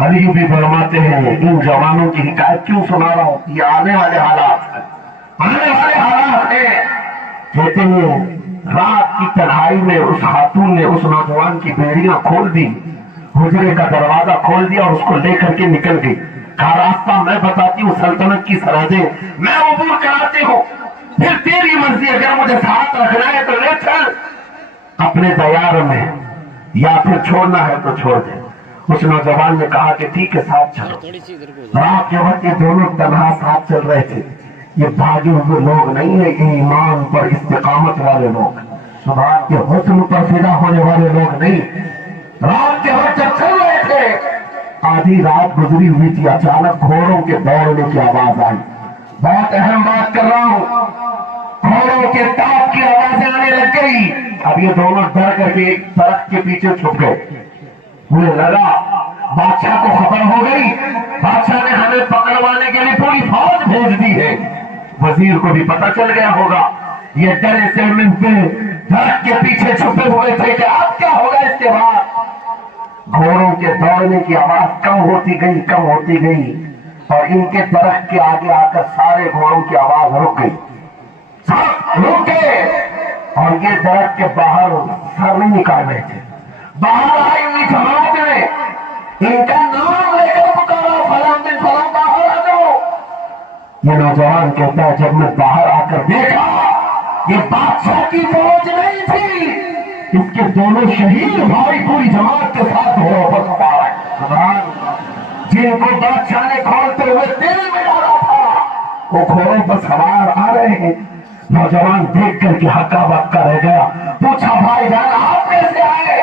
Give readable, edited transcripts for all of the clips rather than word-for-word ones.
अली भी फरमाते हैं इन जवानों की हिकायत क्यों सुना रहा हूं, ये आने वाले हालात है, आने वाले हालात है। कहते हैं रात की तन्हाई में उस खातून ने उस नौजवान की बेड़ियां खोल दी, हुजरे का दरवाजा खोल दिया और उसको लेकर के निकल गई। कहा रास्ता मैं बताती हूँ, सल्तनत की सरहदें मैं अबूर कराती हूँ, फिर तेरी मर्जी, अगर मुझे साथ रखना है तो ले चल अपने दयार में, या फिर छोड़ना है तो छोड़ दे। उस नौजवान ने कहा कि ठीक है साथ चलो। रात के वक्त ये दोनों तन्हा साथ चल रहे थे। ये भागे हुए लोग नहीं है, ये ईमान पर इस्तिकामत वाले लोग, ये हुस्न पर फिदा होने वाले लोग नहीं। रात के वक्त जब चल रहे थे, आधी रात गुजरी हुई थी, अचानक घोड़ों के दौड़ने की आवाज आई। बहुत अहम बात कर रहा हूँ, घोड़ों के ताप की आवाजें आने लग गई। अब ये दोनों डर करके एक दरख्त के पीछे छुप गए। मुझे लगा बादशाह को खबर हो गई, बादशाह ने हमें पकड़वाने के लिए पूरी फौज भेज दी है। वजीर को भी पता चल गया होगा। ये डरे से दरख्त के पीछे छुपे हुए थे कि अब क्या होगा इसके बाद। घोड़ों के दौड़ने की आवाज कम होती गई, कम होती गई, और इनके दरख्त के आगे आकर सारे घोड़ों की आवाज रुक गई, सब रुक गए। और ये दरख्त के बाहर सर नहीं निकाल रहे थे। बाहर आई हुई जमात ने इनका नाम लेकर पुकारा, फलां दिन फलां बाहर आ जाओ। ये नौजवान कहता है जब मैं बाहर आकर देखा, ये बादशाह की फौज नहीं थी, इसके दोनों शहीद भाई पूरी जमात के साथ घोड़ों पर सवार है, जिनको बादशाह ने खोलते हुए तेल में डाला था, वो घोड़ों पर सवार आ रहे हैं। नौजवान देख करके हक्का बक्का रह गया। पूछा भाई जान आप कैसे आए,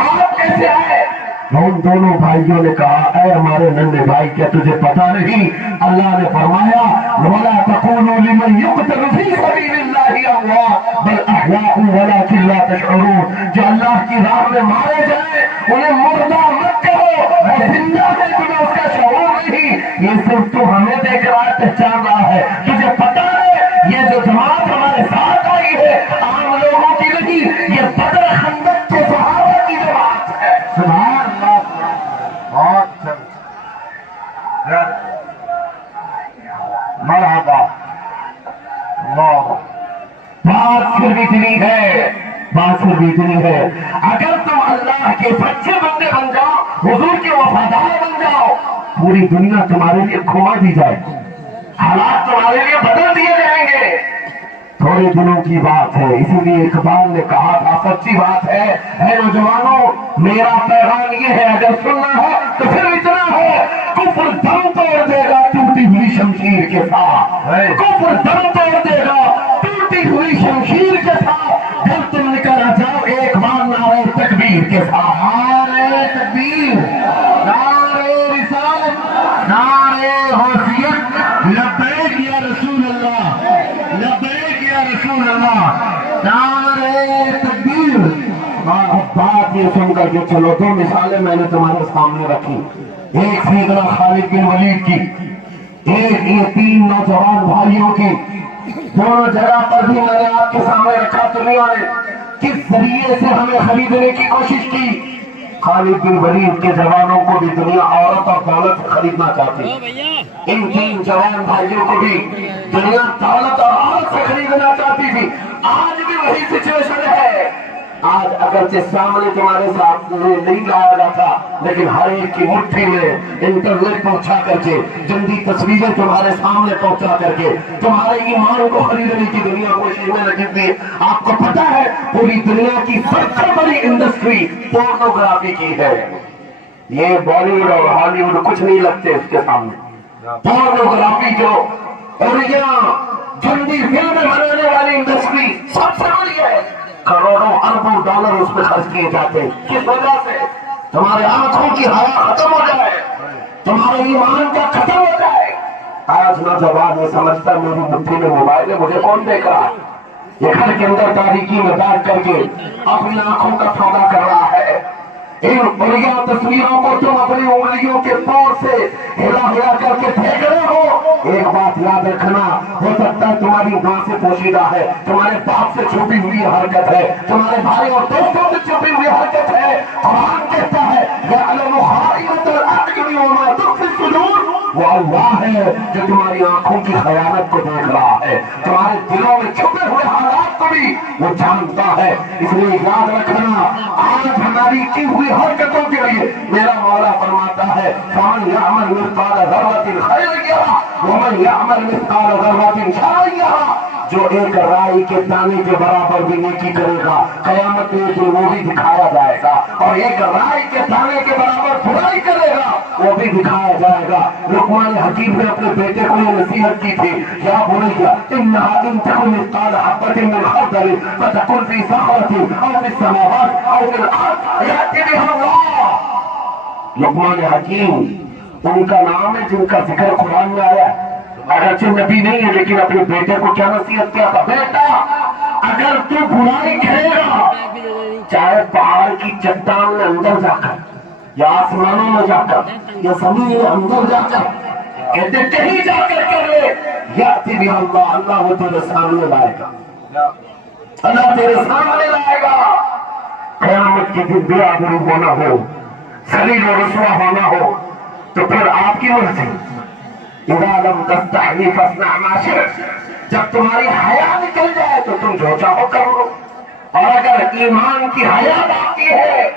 आप कैसे आए? उन दोनों भाइयों ने कहा ऐ हमारे नन्हे भाई, क्या तुझे पता नहीं अल्लाह ने फरमाया वला तक़ूलू लिमन युक़तलु फ़ी सबीलिल्लाहि अमवात बल अहयाउ वलाकिन ला तशऊरून। जो अल्लाह की राह में मारे जाए उन्हें मुर्दा मत कहो, वो जिंदा है, तुम्हें उसका शऊर नहीं। ये सिर्फ तू हमें देख रहा है, पहचान रहा है, तुझे पता है ये जो जमात हमारे साथ आई है आम लोगों की नहीं, ये बदर खंदक के सहाबा की जमात है। सुभान अल्लाह। बहुत मरहबा। बात सिर्फ इतनी है, बात सिर्फ इतनी है, अगर तुम अल्लाह के सच्चे बंदे बन जाओ, हुजूर के वफादार बन जाओ, पूरी दुनिया तुम्हारे लिए घुमा दी जाए, हालात तुम्हारे लिए बदल दिए जाएंगे। थोड़े दिनों की बात है, इसीलिए इकबाल ने कहा था सच्ची बात है नौजवानों मेरा पैगाम ये है, अगर सुनना है तो फिर इतना है, कुफ्र दम तोड़ देगा टूटी हुई शमशीर के साथ, कुफ्र दम तोड़ देगा टूटी हुई शमशीर के साथ। जब तुम निकल आ जाओ एक बार नारे तकबीर के साथ, नारे तकबीर, नारे रिसालत, नारे गौसियत, लब्बैक या रसूल अल्लाह, लब्बैक या रसूल अल्लाह, नारे तकबीर। अब बात ये सुन करके चलो, दो मिसालें मैंने तुम्हारे सामने रखी, एक सैयदना खालिद बिन वलीद की, एक ये तीन नौजवान भाइयों की। दोनों जगह पर भी मैंने आपके सामने रखा दुनिया ने किस जरिए से हमें खरीदने की कोशिश की। खालिद बिन वलीद के जवानों को भी दुनिया औरत और दौलत से खरीदना चाहती, इन तीन जवान भाइयों को भी दुनिया दौलत और औरत से खरीदना चाहती थी। आज भी वही सिचुएशन है। आज अगरचे सामने तुम्हारे साथ नहीं लाया जाता, लेकिन हर एक की मुट्ठी में इंटरनेट पहुंचा करके जल्दी तस्वीरें तुम्हारे सामने पहुंचा करके तुम्हारे ईमान को खरीदने की दुनिया कोशिश में लगी हुई है। आपको पता है पूरी दुनिया की सबसे बड़ी इंडस्ट्री पोर्नोग्राफी की है। ये बॉलीवुड और हॉलीवुड कुछ नहीं लगते इसके सामने। पोर्नोग्राफी जो और जल्दी फिल्में बनाने वाली इंडस्ट्री सबसे बड़ी है, करोड़ों अरबों डॉलर उस पर खर्च किए जाते हैं। किस वजह से? तुम्हारे आंखों की हवा खत्म हो जाए, तुम्हारे ईमान का खत्म हो जाए। आज नौजवान ये समझता मेरी मुट्ठी में मोबाइल है, मुझे कौन देख रहा है। ये घर के अंदर तारीकी में बैठ करके अपनी आंखों का सौदा कर रहा है। इन बढ़िया तस्वीरों को तुम अपनी उंगलियों के तौर से हिला हिला करके फेंक रहे हो। एक बात याद रखना, हो सकता है तुम्हारी मां से पोशीदा है, तुम्हारे बाप से छुपी हुई हरकत है, तुम्हारे भाई और दोस्तों से छुपी हुई हरकत है। कुरान कहता है ہے جو تمہاری آنکھوں کی خیانت کو دیکھ رہا ہے، تمہارے دلوں میں چھپے ہوئے حالات کو بھی وہ جانتا ہے۔ اس لیے یاد رکھنا، آج ہماری کی ہوئی حرکتوں کے لیے میرا مولا فرماتا ہے فَمَنْ يَعْمَلْ مِثْقَالَ ذَرَّةٍ خَيْرًا يَرَهُ وَمَنْ يَعْمَلْ مِثْقَالَ ذَرَّةٍ شَرًّا يَرَهُ۔ جو ایک رائی کے دانے کے برابر بھی نیکی کرے گا قیامت میں تو وہ بھی دکھایا جائے گا، اور ایک رائی کے دانے کے برابر برائی کرے گا وہ بھی دکھایا جائے گا۔ لقمان حکیم نے اپنے بیٹے کو یہ نصیحت کی تھی، یا بنیا انہا ان تکن مثقال حبۃ من خردل فتکن فی صخرۃ او فی السماوات او فی الارض یأتی بہا اللہ۔ لقمان حکیم ان کا نام ہے جن کا ذکر قرآن میں آیا ہے، اگرچہ نبی نہیں ہے لیکن اپنے بیٹے کو کیا نصیحت کیا تھا، بیٹا اگر تو برائی کرے گا چاہے پہاڑ کی چٹان میں اندر جا کر یا آسمانوں میں جا کر یا زمین میں اندر جا کر، کہتے کہیں جا کر کر لے، یاتی بھی اللہ، اللہ وہ تیرے سامنے لائے گا، اللہ تیرے سامنے لائے گا۔ قیامت کے دن بے آبرو ہونا ہو، ذلیل و رسوا ہونا ہو تو پھر آپ کی مرضی، اذا لم تستحی فاصنع ما شئت، جب تمہاری حیا نکل جائے تو تم جو چاہو کر لو، اور اگر ایمان کی حیا باقی ہے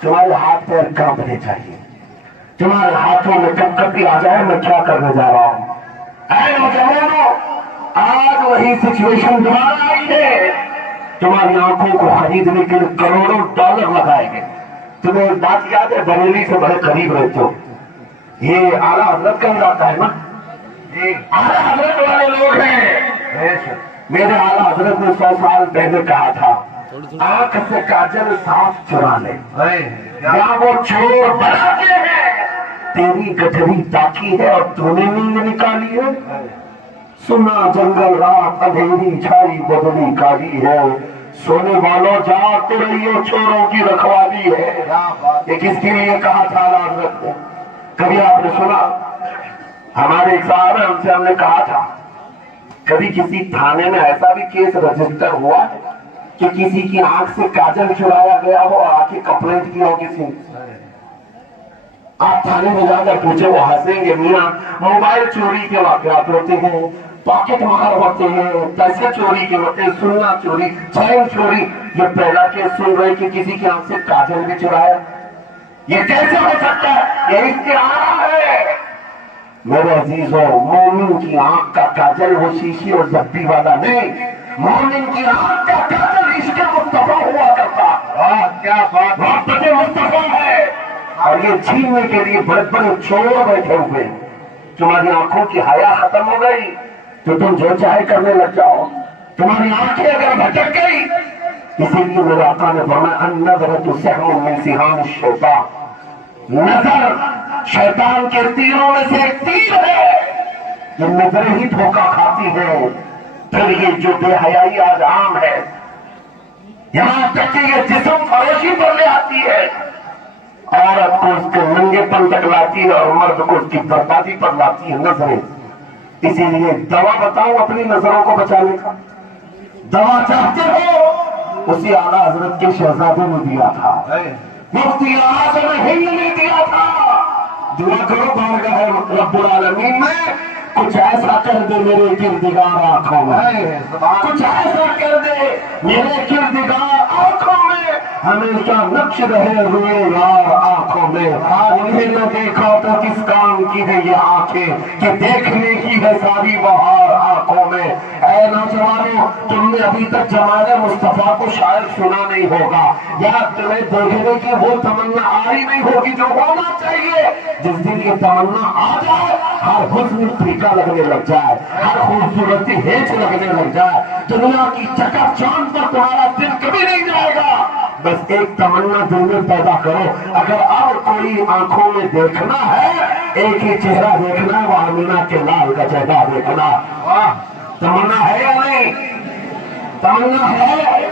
تمہارے ہاتھ پیر کانپنے چاہیے، تمہارے ہاتھوں میں کب کبھی آ جائے میں کیا کرنے جا رہا ہوں۔ اے نوجوانوں، آج وہی سچویشن دوبارہ آئی ہے، تمہاری آنکھوں کو خریدنے کے لیے کروڑوں ڈالر لگائے گئے۔ تمہیں ایک بات یاد ہے، بریلی سے بڑے قریب رہتے ہو، یہ اعلیٰ حضرت کا علاقہ ہے نا، اعلیٰ حضرت والے لوگ ہیں۔ میرے اعلیٰ حضرت نے 100 سال پہلے کہا تھا آنکھ سے کاجل صاف چرا لے، یا وہ چور بناتے ہیں، تیری گٹھری تاکی ہے اور تو نے نیند نکالی ہے، سنا جنگل رات اندھیری چھائی بدلی کالی ہے، سونے والوں جاگ تو رہیو چوروں کی رکھوالی ہے۔ یہ کس کے لیے کہا تھا اعلیٰ حضرت نے؟ کبھی آپ نے سنا؟ ہمارے ایک صاحب ہیں، ان سے ہم نے کہا تھا کبھی کسی تھانے میں ایسا بھی کیس رجسٹر ہوا ہے کہ کسی کی آنکھ سے کاجل چرایا گیا ہو اور آ کے کمپلینٹ کی ہو کسی نے؟ آپ تھانے میں جا کر پوچھے، وہ ہنسیں گے۔ میاں موبائل چوری کے واقعات ہوتے ہیں، پاکٹ مار ہوتے ہیں، پیسے چوری کے ہوتے ہیں، سونا چوری، چین چوری، یہ پہلا کیس سن رہے کہ کسی کی آنکھ سے کاجل بھی چرایا، یہ کیسے ہو سکتا ہے؟ یہ استعارہ ہے۔ میرے عزیزوں، مومن کی آنکھ کا کاجل وہ شیشے اور ڈبی والا نہیں، مومن کی آنکھ کا کاجل عشق مصطفیٰ ہوا کرتا۔ کیا بات، محبت مصطفیٰ ہے۔ اور یہ چھیننے کے لیے بڑے بڑے چور بیٹھے ہوئے، تمہاری آنکھوں کی حیا ختم ہو گئی تو تم جو چاہے کرنے لگ جاؤ، تمہاری آنکھیں اگر بھٹک گئی، اسی لیے میرے آقا نے فرمایا النظرۃ سہم من سہام الشیطان، نظر شیطان کے تیروں میں سے ایک تیر ہے، یہ نظریں ہی دھوکہ کھاتی ہے۔ پھر یہ جو بے حیائی آج عام ہے، یہاں تک کہ یہ جسم فروشی پر لے آتی ہے، عورت کو اس کے ننگے پن تک لاتی ہے اور مرد کو اس کی بربادی پر لاتی ہے نظریں۔ اسی لیے دوا بتاؤں اپنی نظروں کو بچانے کا، دوا چاہتے ہو اسی اعلیٰ حضرت کے شہزادے نے دیا تھا، مفتی اعظم ہند نے دیا تھا۔ دعا کرو بارگاہ رب العالمین میں کچھ ایسا کر دے میرے کردگار آنکھوں میں، کچھ ایسا کر دے میرے کردگار آنکھوں میں، ہمیشہ نقش رہے ہوئے یار آنکھوں میں۔ انہیں نہ دیکھا تو کس کام کی ہے یہ آنکھیں کہ دیکھنے کی ہے ساری بہار آنکھوں میں۔ اے نوجوانوں، تم نے ابھی تک جمال مصطفیٰ کو شاید سنا نہیں ہوگا، یا تمہیں دیکھنے کی وہ تمنا آ ہی نہیں ہوگی جو ہونا چاہیے۔ جس دن یہ تمنا آ جائے، ہر حسن پھیکا لگنے لگ جائے، ہر خوبصورتی ہیچ لگنے لگ جائے، دنیا کی چکر چاند پر تمہارا دل کبھی نہیں جائے گا۔ بس ایک تمنا دل میں پیدا کرو، اگر اب کوئی آنکھوں میں دیکھنا ہے، ایک ہی چہرہ دیکھنا ہے، وہ آمینہ کے لال کا چہرہ دیکھنا۔ تمنا ہے یا نہیں؟ تمنا ہے؟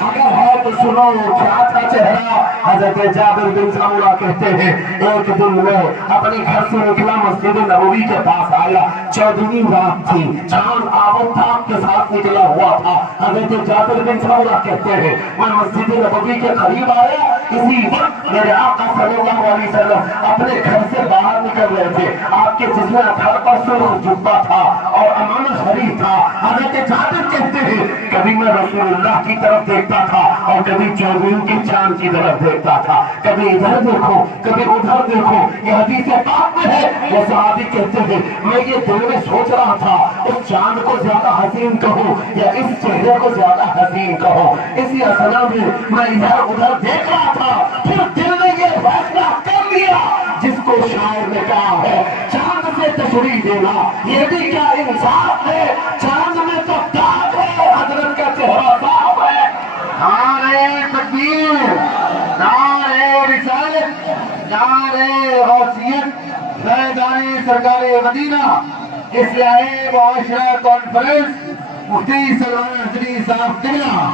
اگر ہے تو سنو، کیا تھا چہرہ؟ حضرت جابر بن سمرہ کہتے ہیں ایک دن میں اپنے گھر سے نکلا، مسجد نبوی کے پاس آیا، 14ویں رات تھی، چاند آب و تاب کے ساتھ نکلا ہوا تھا۔ حضرت جابر بن سمرہ کہتے ہیں میں مسجد نبوی کے قریب آیا اسی وقت میرے آقا صلی اللہ علیہ وسلم اپنے گھر سے باہر نکل رہے تھے. آپ کے جسم اطہر پر سرخ جبہ تھا اور امانت شریف تھا. حضرت جابر کہتے ہیں کبھی میں رسول اللہ کی طرف دیکھتا تھا اور کبھی چوبین کے چاند کی طرف دیکھتا تھا. کبھی ادھر دیکھو کبھی ادھر دیکھو. یہ حدیث پاک میں ہے. وہ صحابی کہتے ہیں میں یہ دل میں سوچ رہا تھا اس چاند کو زیادہ حسین کہوں یا اس چہرے کو زیادہ حسین کہوں. اسی اثنا میں ادھر ادھر دیکھ رہا تھا. پھر دل نے یہ فیصلہ کر لیا جس کو شاعر نے کہا ہے چاند سے تشریح دینا یہ بھی کیا انصاف ہے. چاند میں تو داغ ہے حضرت کا چہرہ صاف ہے. نعرہ تکبیر، نعرہ رسالت، نعرہ غوثیت، فیضان سرکار مدینہ، اصلاح معاشرہ کانفرنس، مفتی سلمان حسنی صاحب قبلہ.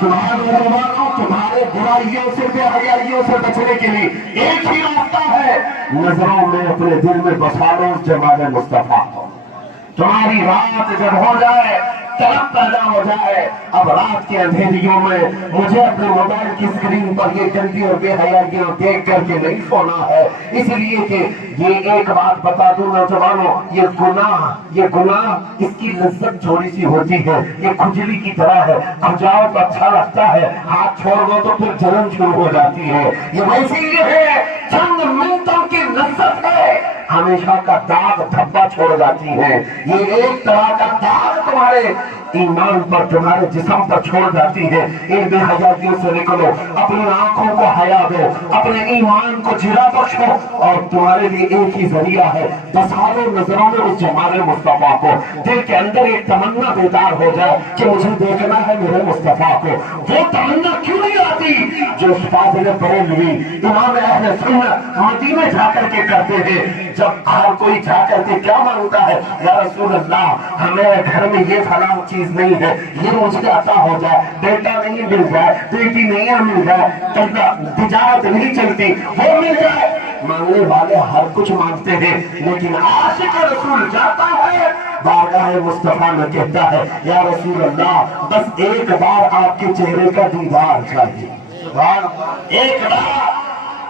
سبحان اللہ. تمہارے برائیوں سے بے حیائیوں سے بچنے کے لیے ایک ہی راستہ ہے. نظروں میں اپنے دل میں بسا لو جمال مصطفیٰ کو. تمہاری رات جب ہو جائے طلب پیدا ہو جائے اب رات کے اندھیریوں میں مجھے اپنے موبائل کی اسکرین پر یہ گندی اور بے حیائیاں دیکھ کر کے نہیں سونا ہے. اس لیے کہ یہ ایک بات بتا دوں نوجوانوں، یہ گناہ اس کی لذت تھوڑی سی ہوتی ہے. یہ کھجلی کی طرح ہے. کھجاؤ تو اچھا لگتا ہے، ہاتھ چھوڑ دو تو پھر جلن شروع ہو جاتی ہے. یہ ویسے ہی ہے چند منٹوں کی لذت ہے ہمیشہ کا داغ دھبا چھوڑ جاتی ہے. یہ ایک طرح کا داغ تمہارے ایمان پر تمہارے جسم پر چھوڑ جاتی ہے. ان بے حیاتیوں سے نکلو، اپنی آنکھوں کو حیا دو، اپنے ایمان کو جلا بخشو اور تمہارے لیے ایک ہی ذریعہ ہے بسالو نظروں میں اس جمال مصطفیٰ کو. دل کے اندر ایک تمنا بیدار ہو جائے کہ مجھے دیکھنا ہے میرے مصطفیٰ کو. وہ تمنا کیوں نہیں آتی جو فاضل بریلوی امام اہل سنت مدینے جا کر کے کرتے ہیں؟ جب ہر کوئی جا کر کے کیا مانگتا ہے یا رسول اللہ ہمیں گھر میں یہ فلاں چیز نہیں ہے، یہ مجھے عطا ہو جائے، بیٹا نہیں مل جائے، بیٹی نہیں مل جائے، تجارت نہیں چلتی وہ مل جائے. مانگنے والے ہر کچھ مانگتے ہیں لیکن عاشق رسول جاتا ہے بارگاہ مصطفیٰ میں کہتا ہے یا رسول اللہ بس ایک بار آپ کے چہرے کا دیدار چاہیے. ایک بار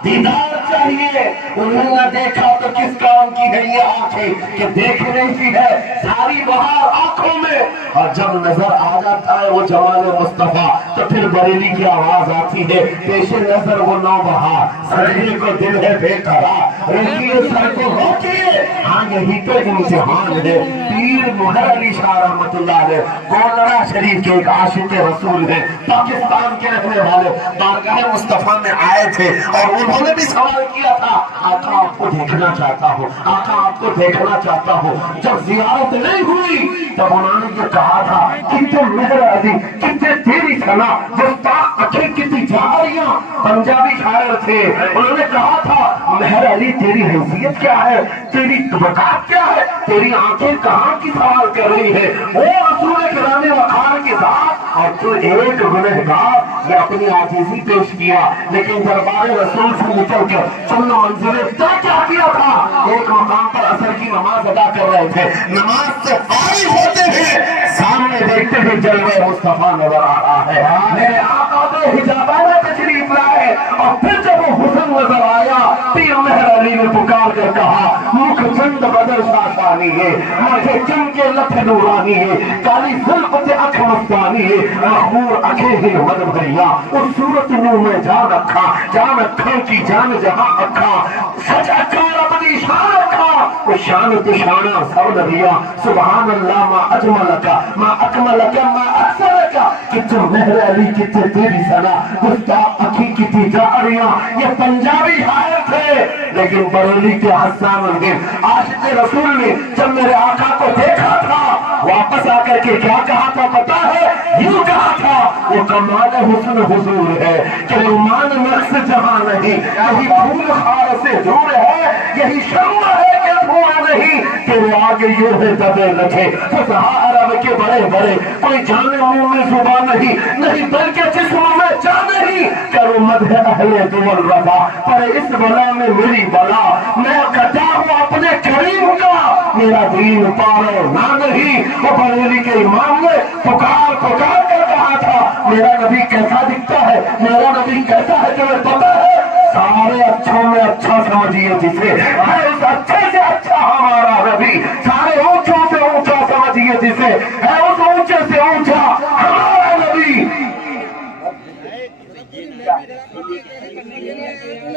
دیدار چاہیے. انہوں نے دیکھا تو کس کام کی ہے یہ آنکھیں کہ دیکھنے کی ہے ساری بہار آنکھوں میں. اور جب نظر آ جاتا ہے وہ جمال مصطفیٰ تو پھر بریلی کی آواز آتی ہے پیش نظر وہ نو بہار سجدے کو دل ہے بے قرار رنگیے سر کو روکیے. ہاں یہی تو امتحان ہے. پیر مہر علی شاہ رحمت اللہ علیہ گولڑا شریف کے ایک عاشق رسول ہیں، پاکستان کے رہنے والے، بارگاہ مصطفیٰ میں آئے تھے اور انہوں نے بھی سوال کیا تھا آقا آپ کو دیکھنا چاہتا ہوں، آقا آپ کو دیکھنا چاہتا ہوں. جب زیارت نہیں ہوئی تب انہوں نے یہ کہا تھا کتنے مہر علی کتنے تیری سنا گستاخ اکھیں کتنی جاریاں. پنجابی شاعر تھے. انہوں نے کہا تھا مہر علی تیری حیثیت کیا ہے، تیری طبقات کیا ہے، تیری آنکھیں کہاں کی سوال کر رہی ہے. وہ رسول کرام وقار کے ساتھ اور تو ایک گنہگار نے اپنی عاجزی پیش کیا لیکن دربار رسول سے نکل کر چند منزلیں طے کیا تھا. ایک مقام پر عصر کی نماز ادا کر رہے تھے. نماز سے فارغ ہوتے ہیں سامنے دیکھتے ہیں جلوہ مصطفیٰ نظر آ رہا ہے. میرے آقا نے حجابانہ تشریف لائے اور پھر جب وہ حسن نظر آیا پیر مہر علی نے پکار کر کہا مکھ چند بدر شاشانی ہے مجھے چم کے لکھ نورانی ہے کالی زلف سے اکھ مستانی ہے مخمور اکھے ہی مد بھریا اس صورت نو میں جان رکھا جان اکھاں کی جان جہاں اکھاں سچ اکھاں اپنی شان رکھا وہ شان تشانہ سب نبیا سبحان اللہ ما اجمل کا ما اکمل کا ما اکثر کا. کتنے مہر علی کتنے تیری سنا گستاخ اکھی کتنی جاریاں. یہ پنجابی شاعر تھے لیکن بریلی کے حسان الدین عاشق رسول نے جب میرے آقا کو دیکھا تھا واپس آ کر کے کیا کہا تھا پتا ہے؟ یوں کہا تھا وہ کمال حسن حضور ہے کہ ایمان نقص جہاں نہیں یہی پھول خار سے دور ہے یہی شمع ہے کہ دھواں نہیں تیرے آگے یہ ہے دبے لکھے فصحاء عرب کے بڑے بڑے کوئی جانے منہ میں زبان نہیں بلکہ جسم میں جان نہیں کرو مدح اہل دول رضا پر اس بلا میں میری بلا میں کٹا ہوں اپنے کریم کا میرا دین پارو نہ نہیں. وہ بریلی کے امام نے پکار کر کہا تھا मेरा नबी कैसा दिखता है, मेरा नबी कैसा है, तुम्हें पता है? सारे अच्छों में अच्छा समझिए जिसे, है उस अच्छे से अच्छा हमारा नबी। सारे ऊंचों से ऊंचा समझिए जिसे, है उस ऊंचे से ऊंचा हमारा नबी।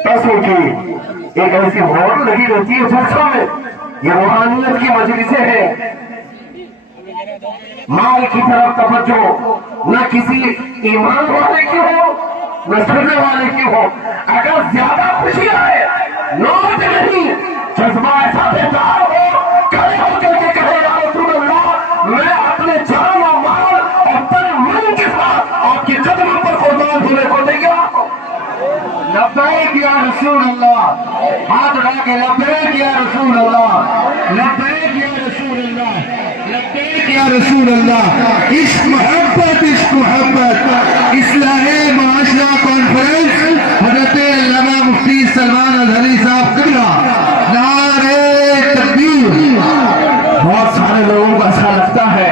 पैसों की एक ऐसी होड़ लगी रहती है जलसों में, ये रूहानियत की मजलिसें हैं। माल की तरफ तवज्जो न किसी ईमान वाले की हो न सुनने वाले की हो। अगर ज्यादा खुशी आए, नोट नहीं, जज्बा ऐसा बेकार हो, खड़े होकर के कहे या रसूल अल्लाह, मैं अपने जान और माल और तन मन के साथ आपके कदमों पर कुर्बान होने को तैयार हूं। लब्बैक या रसूल अल्लाह, हाथ उठा के लब्बैक या रसूल अल्लाह, लब्बैक या रसूल अल्लाह, लब्बैक या रसूल अल्लाह। इश्क मोहब्बत, इश्क मोहब्बत। इस्लाहे माशरा कॉन्फ्रेंस हजरत अल्लामा मुफ्ती सलमान अजहरी साहब किबला, नारे तकबीर। बहुत सारे लोगों को ऐसा लगता है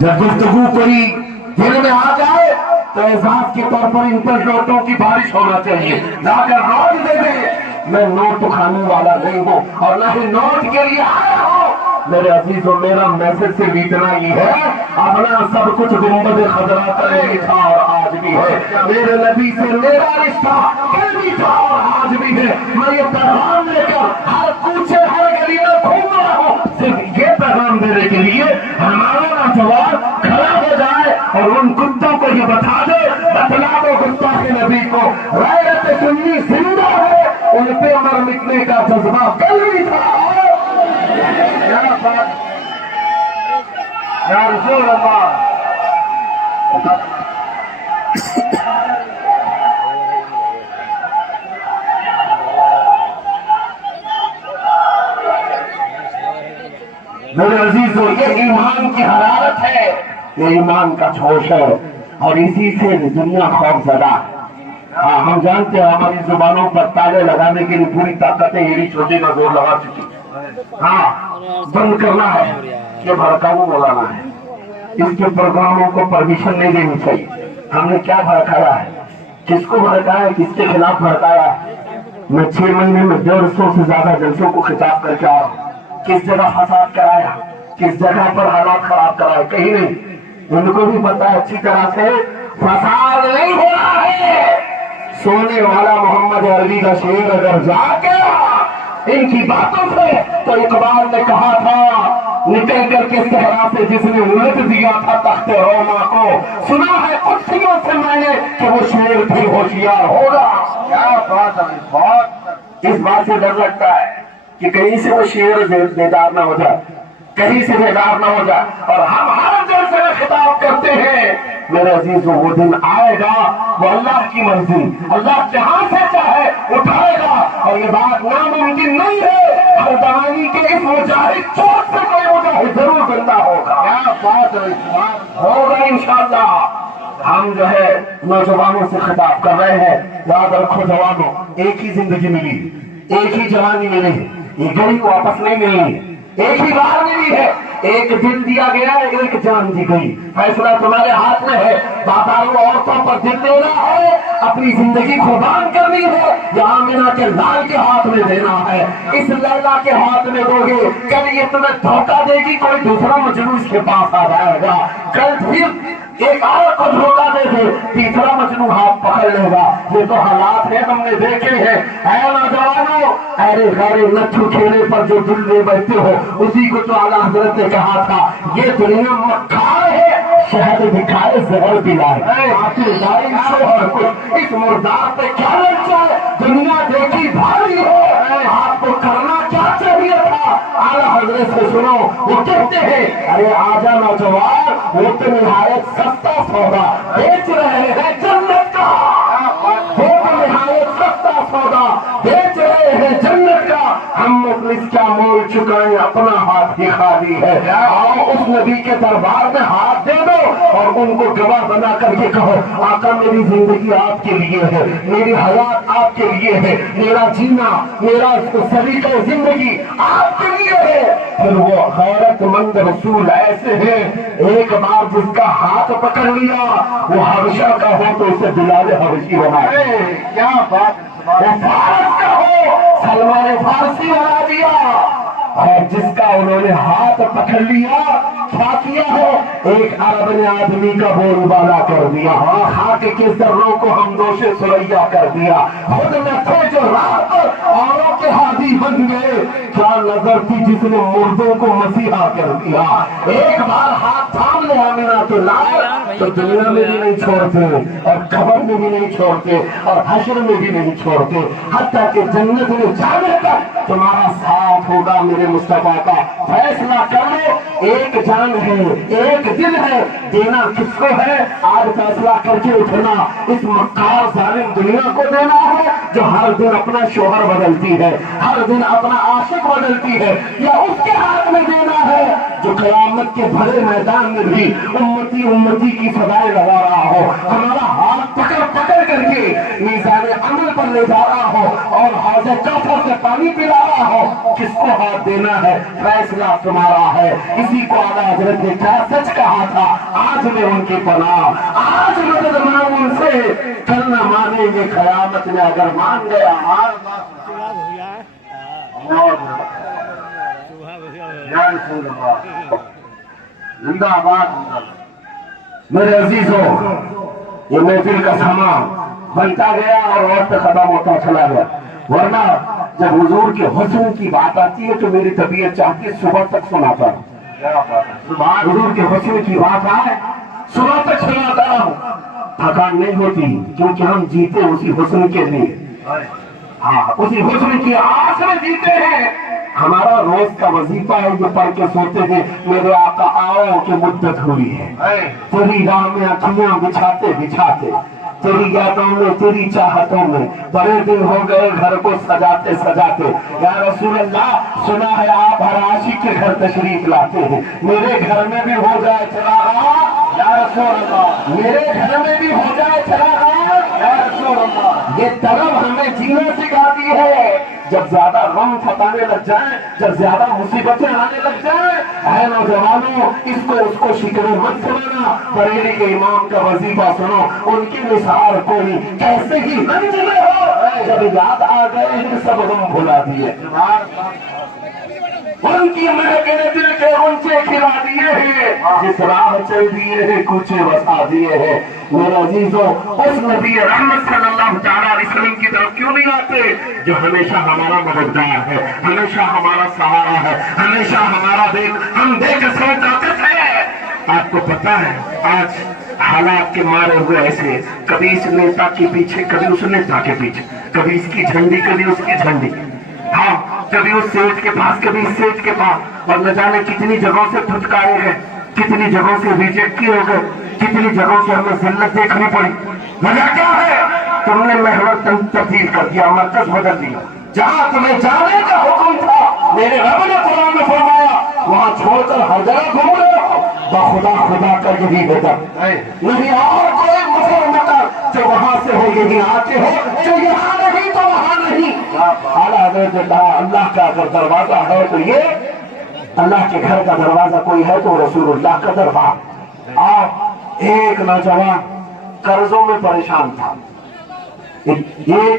जब गुफ्तगू कोई दिल में आ जाए तो एजाज के तौर पर इन पर नोटों की बारिश होना चाहिए, लाकर नोट दे दे। मैं नोट खाने वाला नहीं हूँ और न ही नोट के लिए आया हूँ। मेरे अजीजों, मेरा मैसेज सिर्फ इतना ही है, अपना सब कुछ गुंबद खजरा पहले था और आज भी है। मेरे नबी से मेरा रिश्ता कल भी था और आज भी है। मैं ये पैगाम लेकर हर कूचे हर गली में घूम रहा हूँ, सिर्फ ये पैगाम देने के लिए हमारा नौजवान खड़ा हो जाए और उन कुत्तों को ये बता दे, बतला दो गुस्ताखे नबी को, गैरत सुन्नी जिंदा है, उन पे मर मिटने का जज्बा कल भी था। या रसूल अल्लाह। मेरे अजीजों, ये ईमान की हरारत है, ये ईमान का जोश है और इसी से दुनिया खौफजदा है। हाँ, हम जानते हैं हमारी जुबानों पर ताले लगाने के लिए पूरी ताकतें एड़ी छोटे का जोर लगा चुकी। हाँ, बंद करना है, ये भड़काऊ बोलाना है, इसके प्रोग्रामों को परमिशन नहीं देनी चाहिए। हमने क्या भड़काया है, किसको भड़काया, किसके खिलाफ भड़काया है? मैं 6 महीने में 150 से ज्यादा जलसों को खिताब करके आ रहा हूँ। किस जगह फसाद कराया, किस जगह पर हालात खराब कराए, कहीं नहीं। उनको भी पता है अच्छी तरह से फसाद नहीं हो रहा है। सोने वाला मोहम्मद अरबी का शेर अगर जाके इनकी बातों से, तो इकबाल ने कहा था निकल करके सहरा से जिसने उलट दिया था तख्ते रोमा को, सुना है कुर्सियों से मैंने कि वो शेर भी होशियार होगा। क्या बात है, बहुत इस बात से डर लगता है कि कहीं से वो शेर बेदार ना हो जाए, कहीं से बेदार ना हो जाए। और हम हर जलसे में खिताब करते हैं, मेरे अजीजों, वो दिन आएगा, वो अल्लाह की मर्जी, अल्लाह जहां से चाहे उठाएगा और ये बात नामुमकिन नहीं है। हर दवाई के इस मुजाहिद चोट से कोई मुजाहिद जरूर जिंदा होगा। क्या बात है, होगा इंशाअल्लाह। हम जो है नौजवानों से खिताब कर रहे हैं, याद रखो जवानों, एक ही जिंदगी मिली, एक ही जवानी मिली, ये गई वापस नहीं मिली, एक ही बार मिली है, एक दिन दिया गया है, एक जान दी गई। फैसला तुम्हारे हाथ में है, बातारू औरतों पर दिल देना है, अपनी जिंदगी कुर्बान करनी है, या आमिना के लाल के हाथ में देना है। इस लैला के हाथ में दोगे, कल ये तुम्हें धोखा देगी, कोई दूसरा मजनू इसके पास आ जाएगा, कल फिर एक और को धोखा दे दे, तीसरा मजनू हाथ पकड़ लेगा। ये तो हालात है, हमने देखे हैं। ऐ नौजवानों, अरे गैरे लट्ठू खेले पर जो दिल में बैठते हो, उसी को तो आला हजरत ने कहा था, ये दुनिया मक्खार है, शहद दिखाए जहर पिलाए, इस मुर्दार पे क्या ललचा है, दुनिया देखी भारी है, आपको करना क्या चाहिए था? आला हजरत से सुनो, वो कहते हैं, अरे आजा नौजवान, वो तो निहायत सस्ता सौदा बेच रहे हैं जन्नत का, वो तो निहायत सस्ता सौदा बेच रहे हैं जन्नत का। ہم مفلس کیا مول چکائیں اپنا ہاتھ ہی خالی ہے. آؤ اس نبی کے دربار میں ہاتھ دے دو اور ان کو گواہ بنا کر کے کہو آقا میری زندگی آپ کے لیے ہے, میری حیات آپ کے لیے ہے, میرا جینا میرا سلیقہ زندگی آپ کے لیے ہے. پھر وہ غیرت مند رسول ایسے ہیں, ایک بار جس کا ہاتھ پکڑ لیا وہ حبشہ کا ہو تو اسے بلال حبشی بنائے. کیا بات, وہ فارس کا ہو سلمان فارسی بنا دیا, اور جس کا انہوں نے ہاتھ پکڑ لیا کیا کیا ہے, ایک عرب نے آدمی کا بول بالا کر دیا, خاک کے ذروں کو ہم دوش سریا کر دیا, خود نہ تھے جو رات اوروں کے ہادی بن گئے, کیا نظر تھی جس نے مردوں کو مسیحا کر دیا. ایک بار ہاتھ تھام لے آمینہ تو لائے تو دنیا میں بھی نہیں چھوڑتے اور قبر میں بھی نہیں چھوڑتے اور حشر میں بھی نہیں چھوڑتے, حتیٰ کہ جنت میں جانے تک تمہارا ساتھ ہوگا. میرے مصطفیٰ کا فیصلہ کر لو, ایک جان ہے ایک دل ہے, دینا کس کو ہے آج فیصلہ کر کے اٹھنا. اس مکار ظالم دنیا کو دینا ہے جو ہر دن اپنا شوہر بدلتی ہے, ہر دن اپنا عاشق بدلتی ہے, یا اس کے ہاتھ میں دینا ہے جو قیامت کے بڑے میدان میں بھی امتی امتی کی صدائیں لگا رہا ہو, ہمارا ہاتھ پکڑ پکڑ کر کے میزان عمل پر لے جا رہا ہو اور حوض کوثر سے پانی پلا رہا ہو. کس کو ہاتھ دینا ہے فیصلہ تمہارا ہے. اسی کو اعلیٰ حضرت نے کیا سچ کہا تھا, آج میں ان کی پناہ, آج مدد مانگ ان سے, کل نہ مانیں گے قیامت میں اگر مان گیا. یا رسول اللہ, زندہ آباد. میرے عزیزوں, یہ محفل کا سما بنتا گیا اور وقت ختم ہوتا چلا گیا, ورنہ جب حضور کے حسن کی بات آتی ہے تو میری طبیعت چاہتی ہے صبح تک سناتا ہوں. حضور کے حسن کی بات آئے صبح تک سناتا ہوں, تھکان نہیں ہوتی کیونکہ ہم جیتے اسی حسن کے لیے, ہاں اسی حسن کی آس میں جیتے ہیں. ہمارا روز کا وظیفہ ہے جو پڑھ کے سوتے ہیں میرے آقا آؤ کہ مدت ہوئی ہے, تیری راہ میں اکھیاں بچھاتے بچھاتے, تیری یادوں میں تیری چاہتوں میں بڑے دن ہو گئے گھر کو سجاتے سجاتے. یا رسول اللہ سنا ہے آپ ہر عاشق کے گھر تشریف لاتے ہیں, میرے گھر میں بھی ہو جائے چراغاں یا رسول اللہ, میرے گھر میں بھی ہو جائے چراغاں یا رسول اللہ. یہ طلب ہمیں جینا سکھاتی ہے. جب زیادہ غم ستانے لگ جائیں, جب زیادہ مصیبتیں آنے لگ جائیں, اے نوجوانوں اس کو شکر مت سنانا, بریلی کے امام کا وظیفہ سنو, ان کی مثال کوئی کیسے ہی منزلیں ہو, جب یاد آ گئے ہیں سب غم بھلا دیے, ان کی مہک نے دل کے اونچے کھلا دیے ہیں, جس راہ چل دیے ہیں کوچے بسا دیے ہیں. میرے عزیزوں اس نبی رحمت صلی اللہ تعالیٰ علیہ وسلم کی طرف کیوں نہیں آتے جو ہمیشہ ہمارا مددگار ہے, ہمیشہ ہمارا سہارا ہے, ہمیشہ ہمارا ہم دیکھ سو طاقت ہے. آپ کو پتا ہے آج حالات کے مارے ہوئے ایسے, کبھی اس نیتا کے پیچھے کبھی اس نیتا کے پیچھے, کبھی اس کی جھنڈی کبھی اس کی جھنڈی, ہاں کبھی اس سیٹ کے پاس کبھی اس سیٹ کے پاس, اور نہ جانے کتنی جگہوں سے پھٹکارے گئے, کتنی جگہوں سے ریجیکٹ کیے گئے, کتنی جگہوں سے ہمیں ذلت دیکھنی پڑی. وجہ کیا ہے, تم نے محور تبدیل کر دیا, مرکز بدل دیا. جہاں تمہیں جانے کا حکم تھا میرے رب نے قرآن میں فرمایا وہاں چھوڑ کر ہر جگہ گھوم رہے ہو, بخدا خدا کر یہی بہتر نہیں. اور کوئی مسئلہ نہ کر, جو وہاں سے ہو یہی آتے ہو, جو یہاں نہیں تو وہاں نہیں. اعلیٰ حضرت اللہ کا اگر دروازہ ہے تو یہ اللہ کے گھر کا دروازہ کوئی ہے تو رسول اللہ کا دربار. اور ایک نوجوان قرضوں میں پریشان تھا, یہ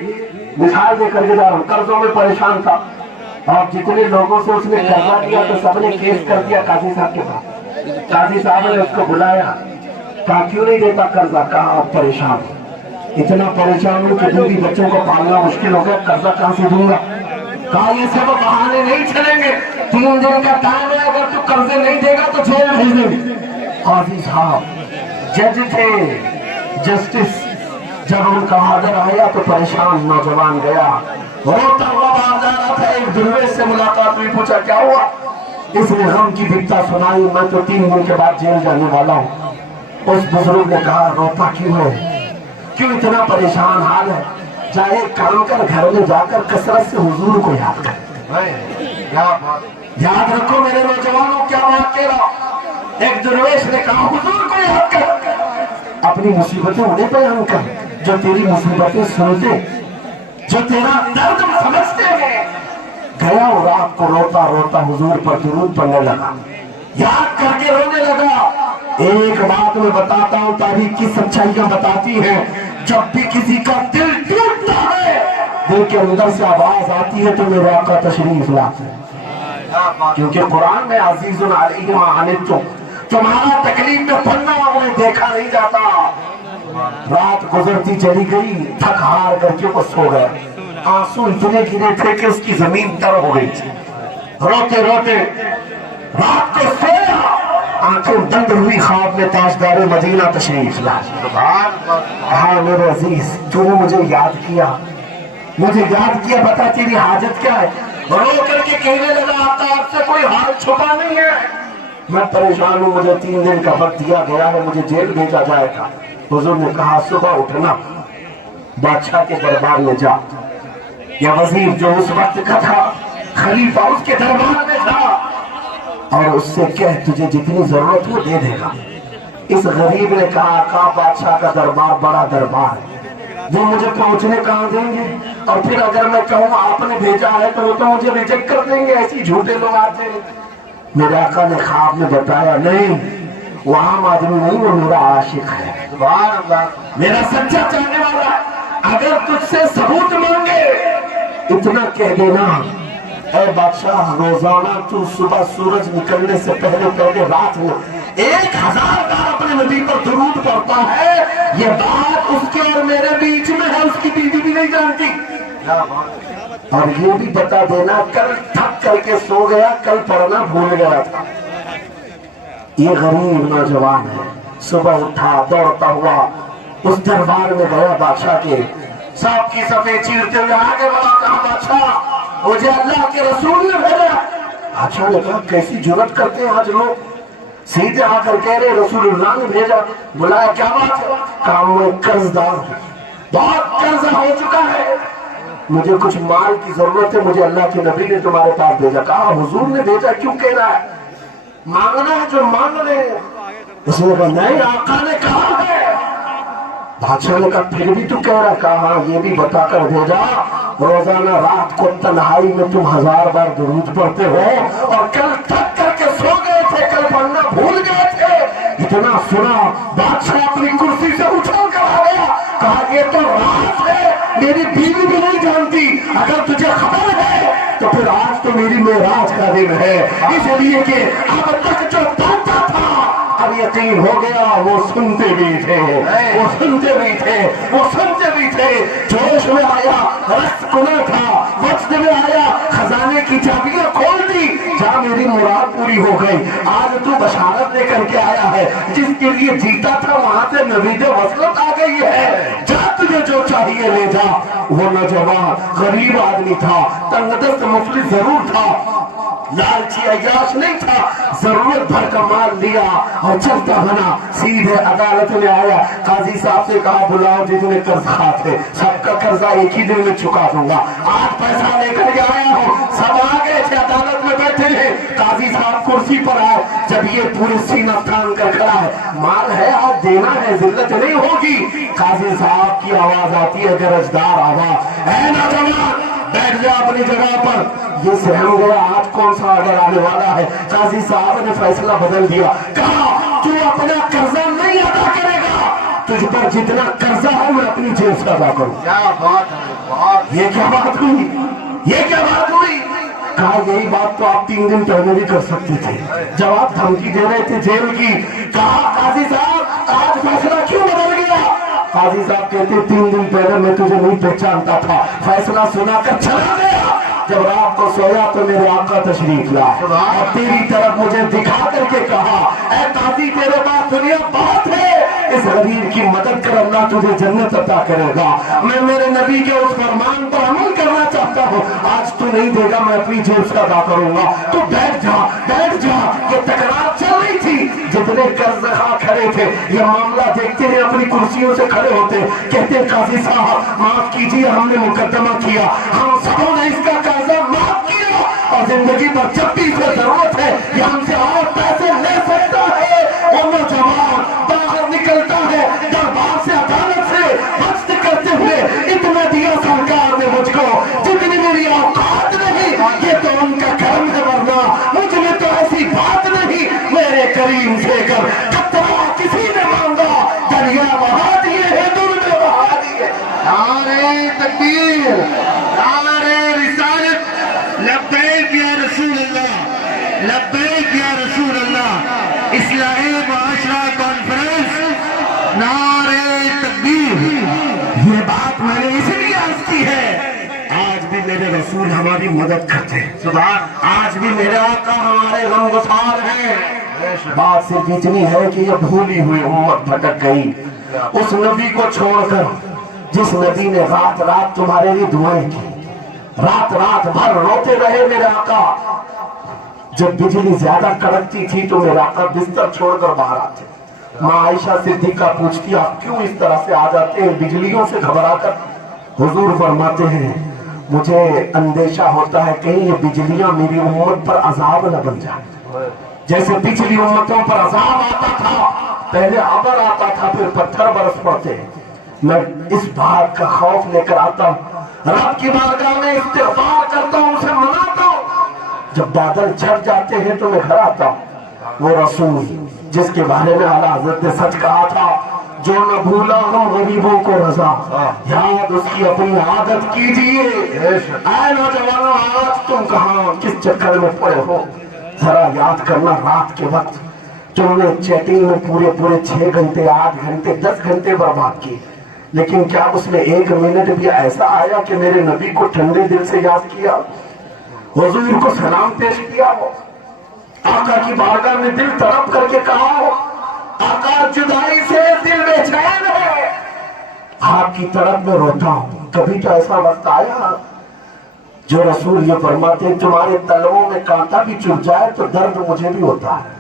مثال دے کر کے جا رہا ہوں, قرضوں میں پریشان تھا, اور جتنے لوگوں سے اس نے قرضہ دیا تو سب نے کیس کر دیا قاضی صاحب کے پاس. قاضی صاحب نے اس کو بلایا, کہا کیوں نہیں دیتا قرضہ, کہا آپ پریشان, اتنا پریشان ہوں کہ بیوی بچوں کو پالنا مشکل ہو گیا, قرضہ کہاں سے دوں گا. کہا یہ سب بہانے نہیں چلیں گے, 3 دن کا ٹائم ہے, اگر تو قرضے نہیں دے گا تو جیل بھیج دیں گے. قاضی صاحب جج تھے, جسٹس, جب ان کا آرڈر آیا تو پریشان نوجوان گیا, روتا ہوا باہر جا رہا تھا. ایک درویش سے ملاقات ہوئی, پوچھا کیا ہوا, اس نے غم کی بکتا سنائی, میں تو 3 دن کے بعد جیل جانے والا ہوں. اس بزرگ نے کہا روتا کیوں ہے, کیوں اتنا پریشان حال ہے, جا ایک کام کر, گھر میں جا کر کثرت سے حضور کو یاد کر, याद रखो मेरे नौजवानों, क्या बात कह रहा। एक दरवेश ने कहा हुजूर को याद कर, अपनी मुसीबतें उन्हें बयान कर जो तेरी मुसीबतें सुनते, जो तेरा दर्द समझते हैं। गया और रात को रोता रोता हुजूर पर दुरूद पढ़ने लगा, याद करके रोने लगा। एक बात मैं बताता हूँ, तारीख की सच्चाइयां बताती हैं, जब भी किसी का दिल टूटता है, दिल के अंदर से आवाज आती है तो मेरे आका तशरीफ लाते हैं। क्योंकि कुरान में अजीजुन अलैहि मा अनित्तुम, तुम्हारा तकलीफ में पड़ना उन्हें देखा नहीं जाता। रात गुजरती चली गई, थक हार करके वो सो गया। आंसू इतने गिरे थे कि उसकी जमीन तर हो गई थी। रोते रोते रात को सोया, आंखें बंद हुई, ख्वाब में ताजदार मदीना तशरीफ लाए। हाँ मेरे अजीज, तूने मुझे याद किया, मुझे याद किया, बता तेरी हाजत क्या है। रो करके कहने लगा, आता आपसे कोई हाल छुपा नहीं है, मैं परेशान हूँ, मुझे 3 दिन का वक्त दिया गया है, मुझे जेल भेजा जाएगा। हुजूर ने कहा सुबह उठना, बादशाह के दरबार में जा, या वजीर जो उस वक्त का था, खलीफा उसके दरबार में था, और उससे कह तुझे जितनी जरूरत हो दे देगा। इस गरीब ने कहा, बादशाह का दरबार बड़ा दरबार है, वो मुझे पहुंचने कहाँ देंगे, और फिर अगर मैं कहूँ आपने भेजा है तो वो तो मुझे रिजेक्ट कर देंगे, ऐसे झूठे लोग आते हैं। मेरे आका ने ख्वाब में बताया, नहीं वो आम आदमी नहीं, वो मेरा आशिक है, मेरा सच्चा चाहने वाला है। अगर तुझसे सबूत मांगे इतना कह देना, ऐ बादशाह रोजाना तू सुबह सूरज निकलने से पहले पहले रात में 1000 बार अपने नबी पर दुरूद पढ़ता है। ये बात उसके और मेरे बीच में है, उसकी बीवी भी नहीं जानती। और ये भी बता देना, कल थक करके सो गया, कल पढ़ना भूल गया था। ये गरीब नौजवान है, सुबह उठा दौड़ता हुआ उस दरबार में गया, बादशाह के सांप की सफेद चीरते हुए आगे बढ़ा, कहा बादशाह मुझे अल्लाह के रसूल ने भेजा। बादशाह ने कहा कैसी जुर्रत करते हैं आज लोग, सीधे आकर कह रहे रसूलुल्लाह ने भेजा। बुलाया, क्या बात है? कहा मैं कर्जदार हूं, बहुत कर्जा हो चुका है, मुझे कुछ माल की जरूरत है, मुझे अल्लाह के नबी ने तुम्हारे पास भेजा। कहा हुजूर ने भेजा, क्यों कह रहा है, मांगना है जो मांग रहे हैं। उसने कहा नहीं, आका ने कहा है। बादशाह ने कहा फिर भी तू कह रहा। कहा हाँ, ये भी बताकर भेजा, रोजाना रात को तन्हाई में तुम 1000 बार दुरूद पढ़ते हो, और कल थक करके सो गए थे, कल पढ़ना भूल गए थे। इतना सुना, बादशाह अपनी कुर्सी से उछल कर आ गया, कहा ये तो रात है, मेरी बीवी भी नहीं जानती, अगर तुझे खबर है तो फिर आज तो मेरी मेराज का दिन है। इसलिए कि अब तक जो पढ़ता था अब यकीन हो गया, वो सुनते भी थे, वो सुनते भी थे, वो सुनते भी थे। जोश में आया, रस खुला था, वक्त में आया, खजाने की चाबियां खोल दी, जहाँ मेरी मुराद पूरी हो गई। आज तू बशारत लेकर के आया है, जिसके लिए जीता था वहां से नवीद वसलत आ गई है, जा तुझे जो चाहिए ले जा। वो नौजवान गरीब आदमी था, तंगदस्त मुफलिस जरूर था, लालची अय्याश नहीं था, जरूरत भर का माल लिया और चलता बना, सीधे अदालत में आया। काजी साहब से कहा बुलाओ जितने कर्ज खा थे, सबका कर्जा एक ही दिन में चुका दूंगा, आज पैसा लेकर के आया हूँ। सब आ गए थे, अदालत में बैठे थे, काजी साहब कुर्सी पर आए। जब ये पूरी सीना तान कर खड़ा है, माल है आज देना है, जिल्लत नहीं होगी। काजी साहब की आवाज आती है, गरजदार आवाज, है ना जवान बैठ जा अपनी जगह पर। ये सहम गया, आज कौन सा ऑर्डर आने वाला है। काजी साहब ने फैसला बदल दिया, कहा तू अपना कर्जा नहीं अदा करेगा, तुझ पर जितना कर्जा है मैं अपनी जेब से अदा करूं। क्या बात है, ये क्या बात हुई, ये क्या बात हुई। कहा यही बात तो आप 3 दिन पहले भी कर सकते थे, जब आप धमकी दे रहे थे जेल की। कहा काजी साहब आज फैसला क्यों बदल गया। काजी साहब कहते 3 दिन पहले मैं तुझे नहीं पहचानता था, फैसला सुनाकर चला गया, जब रात को सोया तो मेरे आका तशरीफ लाए और तेरी तरफ मुझे दिखा करके कहा, ऐ काजी तेरे पास दुनिया बहुत है, इस गरीब की मदद कर, अल्लाह तुझे जन्नत अता करेगा। मैं मेरे नबी के उस फरमान पर अमल करना चाहता हूँ, आज तू नहीं देगा मैं अपनी जेब से अदा करूंगा, तू बैठ जा बैठ जा। ये तकरार चल रही थी, जितने कर्जखा खड़े थे ये मामला देखते हैं अपनी कुर्सियों से खड़े होते, कहते काजी साहब माफ कीजिए, हमने मुकदमा किया, हम सबों ने इसका कर्जा माफ किया, जिंदगी पर जब भी इसे जरूरत है कि हमसे और पैसे ले सकता है, और नौजवान बाहर निकलता है दरबार से, अदालत से मस्ती करते हुए, इतना दिया सरकार ने मुझको जितनी मेरी औकात नहीं, ये तो उनका कर्म है, वरना मुझ में तो ऐसी बात नहीं। मेरे करीम से कर कतरा किसी ने मांगा, दरिया बहा दिए है, दूर में बहा दिए। नारे तकबीर, नारे रिसालत, लब्बैक या रसूल अल्लाह, लब्बैक या रसूल अल्लाह। इस्लाही मुआशरा कॉन्फ्रेंस, नारे तकबीर। ये बात मैंने इसलिए अर्ज की है, आज भी मेरे रसूल हमारी मदद करते हैं, सुभान। आज भी मेरे आका हमारे गमगुसार हैं। बात सिर्फ इतनी है कि ये भूली हुई उम्मत भटक गई उस नबी को छोड़कर, जिस नबी ने रात रात तुम्हारे लिए दुआएं की, रात रात भर रोते रहे मेरे आका। जब बिजली ज्यादा कड़कती थी तो मेरे आका बिस्तर छोड़कर बाहर आते। माँ आयशा सिद्दीका पूछती, आप क्यों इस तरह से आ जाते हैं बिजलियों से घबराकर? हुजूर फरमाते हैं, मुझे अंदेशा होता है कहीं ये बिजलियां मेरी उम्मत पर अजाब न बन जाए। जैसे पिछली उम्मतों पर अजाब आता था, पहले आबर आता था, फिर पत्थर बरस पड़ते। मैं इस बात का खौफ लेकर आता हूँ, रब की बारगाह में इस्तिग़फ़ार करता हूँ, उसे मनाता हूँ। जब बादल छट जाते हैं तो मैं घर आता हूँ। वो रसूल जिसके बारे में आला हज़रत ने सच कहा था, जो न भूला हम गरीबों को रजा, याद उसकी अपनी आदत कीजिए। ऐ नौजवानों, आज तुम कहाँ किस चक्कर में पड़े हो, जरा याद करना। रात के वक्त तुमने चैटिंग में पूरे पूरे 6 घंटे, 8 घंटे, 10 घंटे बर्बाद किए, लेकिन क्या उसमें 1 मिनट भी ऐसा आया कि मेरे नबी को ठंडे दिल से याद किया, हुजूर को सलाम पेश किया हो, आका की बारगाह में दिल तड़प करके कहा हो, आका जुदाई से दिल बेचैन है, आपकी तड़प में रोता हूं। कभी तो ऐसा वक्त आया जो रसूल ये फरमाते, तुम्हारे तलवों में कांटा भी चुभ जाए तो दर्द मुझे भी होता है।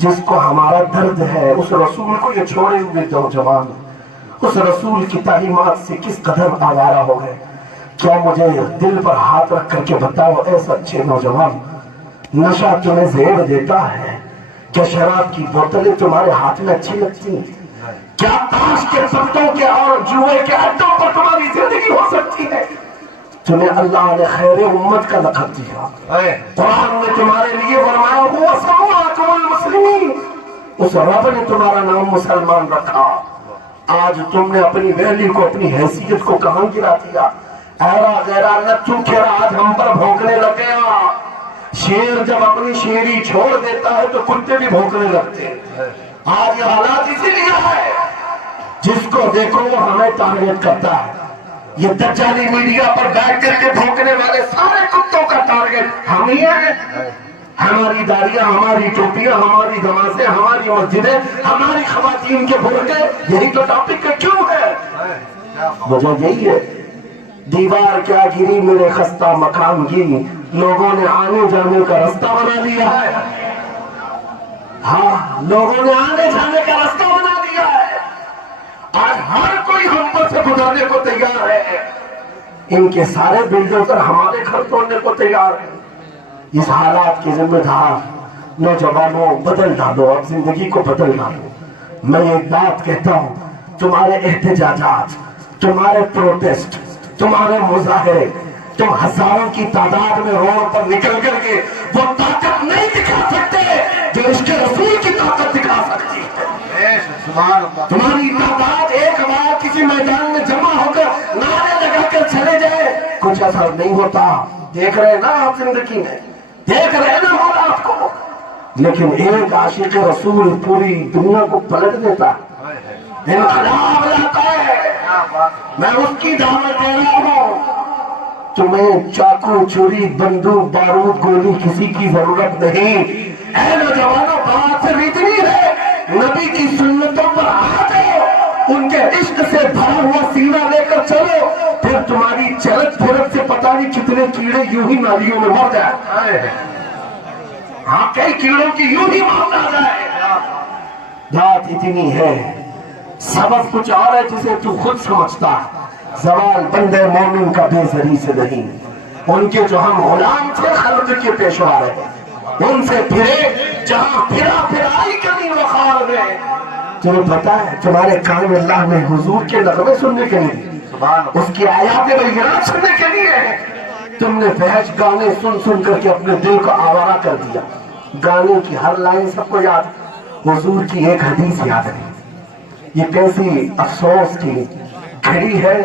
जिसको हमारा दर्द है उस रसूल को ये छोड़े हुए नौजवान उस रसूल की तालीमात से किस कदर आवारा हो गए। क्या मुझे दिल पर हाथ रख करके बताओ, ऐसा अच्छे नौजवान, नशा तुम्हें ज़ेब देता है? क्या शराब की बोतलें तुम्हारे हाथ में अच्छी लगती हैं? क्या ताश के पत्तों के और जुए के अड्डों पर तुम्हारी जिंदगी हो सकती है? तुम्हें अल्लाह ने खैर उम्मत का लक़ब दिया, कुरान ने तुम्हारे लिए फरमाया हुआ समुआकुमुल मुस्लिमीन, उस रब ने तुम्हारा नाम मुसलमान रखा। आज तुमने अपनी वैल्यू को, अपनी हैसियत को कहां गिरा दिया? ऐरा गैरा लट्टू खेरा आज हम पर भौंकने लग गया। शेर जब अपनी शेरी छोड़ देता है तो कुत्ते भी भौंकने लगते हैं। आज ये हालात इसीलिए है, जिसको देखो वो हमें टारगेट करता है। ये दज्जाली मीडिया पर बैठ करके भौंकने वाले सारे कुत्तों का टारगेट हम ही हैं। हमारी दाढ़ियां, हमारी टोपियां, हमारी नमाज़ें, हमारी मस्जिदें, हमारी खवातीन के बुर्के, यही तो टॉपिक क्यों है? वजह यही है, दीवार क्या गिरी मेरे खस्ता मकान की, लोगों ने आने जाने का रास्ता बना दिया है। हाँ, लोगों ने आने जाने का रास्ता बना दिया है। आज हर कोई हम पर से गुजरने को तैयार है। इनके सारे बिल्डोजर हमारे घर तोड़ने को तैयार है। इस हालात के जिम्मेदार नौजवानों, बदल डालो, अब जिंदगी को बदल डालो। मैं एक बात कहता हूँ, तुम्हारे एहतजाजात, तुम्हारे प्रोटेस्ट, तुम्हारे मुजाहरे, तुम हजारों की तादाद में रोड पर निकल करके वो ताकत नहीं दिखा सकते जो इसके रसूल की ताकत दिखा सकती है। तुम्हारी तादाद एक बार किसी मैदान में जमा होकर नारे लगाकर चले जाए, कुछ असर नहीं होता। देख रहे ना आप जिंदगी में, देख रहे ना हो आपको, लेकिन एक आशिक रसूल पूरी दुनिया को पलट देता है, इनकलाब लाता है। मैं उसकी दावत दे रहा हूँ। तुम्हें चाकू, छुरी, बंदूक, बारूद, गोली किसी की जरूरत नहीं। ऐ नौजवानों, बात सिर्फ इतनी है, नबी की सुन्नतों पर आ जाओ, उनके इश्क से भरा हुआ सीना लेकर चलो, फिर तुम्हारी चलत फिरत से पता नहीं कितने कीड़े यूं ही नालियों में मर जाए। हाँ, कई कीड़ों की यूं ही मौत आ जाए। बात इतनी है, सबब कुछ और है जिसे तू खुद समझता है। सवाल बंदे मोमिन का बेजरी से नहीं, ان کے جو ہم غلام تھے خلق کے پیشوا رہے، ان سے پھرے جہاں پھرا پھرائی کمی وقار میں۔ تمہیں پتا ہے تمہارے کان اللہ نے حضور کے نغمے سننے کے لیے، اس کی آیات بینات سننے کے لیے، تم نے بحث گانے سن سن کر کے اپنے دل کو آوارہ کر دیا۔ گانے کی ہر لائن سب کو یاد، حضور کی ایک حدیث یاد نہیں۔ یہ کیسی افسوس کی گھڑی ہے،